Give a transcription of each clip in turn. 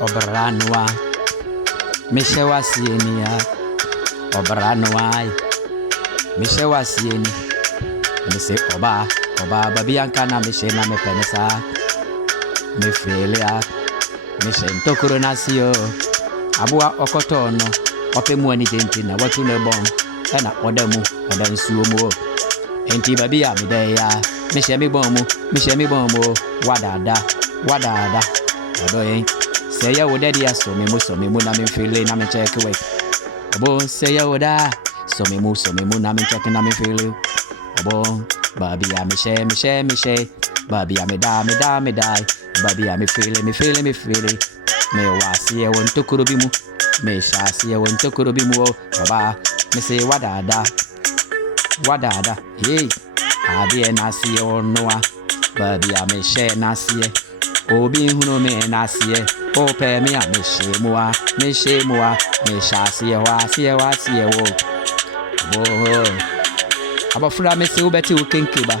Obranwa Mishewa sienia Obranwa Mishewa sieni Mise oba babianka na mishena me penesa me felia mishe ntokuro nasio abua okotono opemu ani denti na watu ne bon na odamu odansuo mu enti babia me dey ya mishe me bon mu wadada odoyen say ya wodadi aso me mu na me feel na me check we obo say ya woda so me mu na me check na me feel obo babia me she babia me die babia me feel me wasi e won tokuro bi mu me shasi e won tokuro bi mu baba me say wadada hey ade na si e onwa babia me she na si e obi hunu me na si e o pe me a me she mua me shasi e wasi e wo bo abafura me se ubeti ukenkeba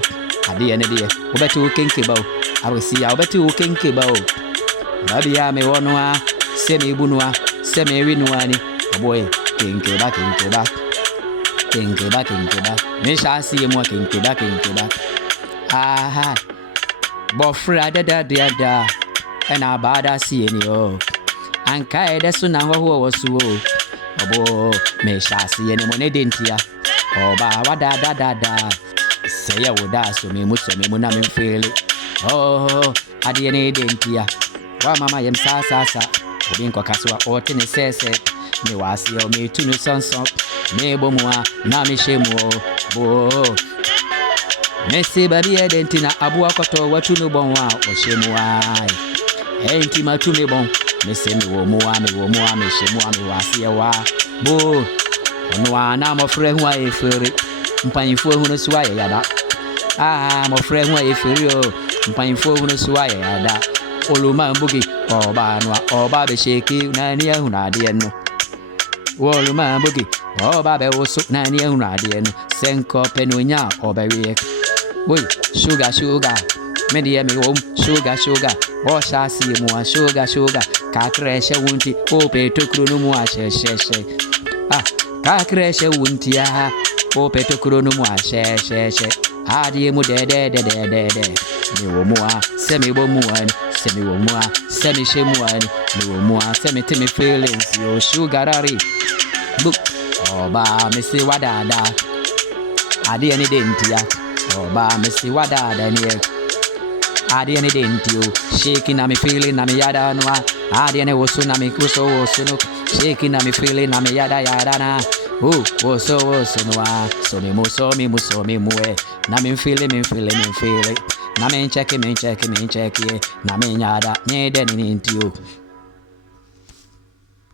ade ene de ubeti ukenkeba o awesi ya ubeti ukenkeba o babi ya me wono a se me ibunu se me winu ani boy kenkeba me shasi e mu kenkeba aha bofra da ena bada si eni o anka ede so na ho wo so o obo me shasi eni mo ne dentia oba wadada say ya woda so me mu na me feel oh ade ne dentia wa mama yem sa obi nko kaswa otene sese me wasi o me tunu sonson me bomua na me shemu bo me se babi edentina abu akoto watunu bonwa o shemu ai enti matu me bon me se me wo mu me shemu me wasi wa bo ono ana mo frɛ hu aye fere mpanfo hu no so aye yada mo frɛ hu aye fere o mpanfo hu no so aye yada oluma mbugi oba be sheki na ni hu na de no oluma mbugi oba be woso na ni hu na de no senko penonya obewe boy sugar me de me home sugar o sha si mu sugar ka kreshe wunti o pe tokro no mu a she ka kreshe wuntia o peto krono mu she adi mu de me wo mu a se me bo mu ani se me wo mu a se me she mu ani me wo mu a se me te me feelings yo sugarari book oba me se wadada adi ani dentia oba me se wadada ni adi ani dentio shaking na me feeling na me yada no adi ani woso na me woso no shaking na me feeling na me yada na woso no so me mu na me feeling na me check na me yada ne de ni ntio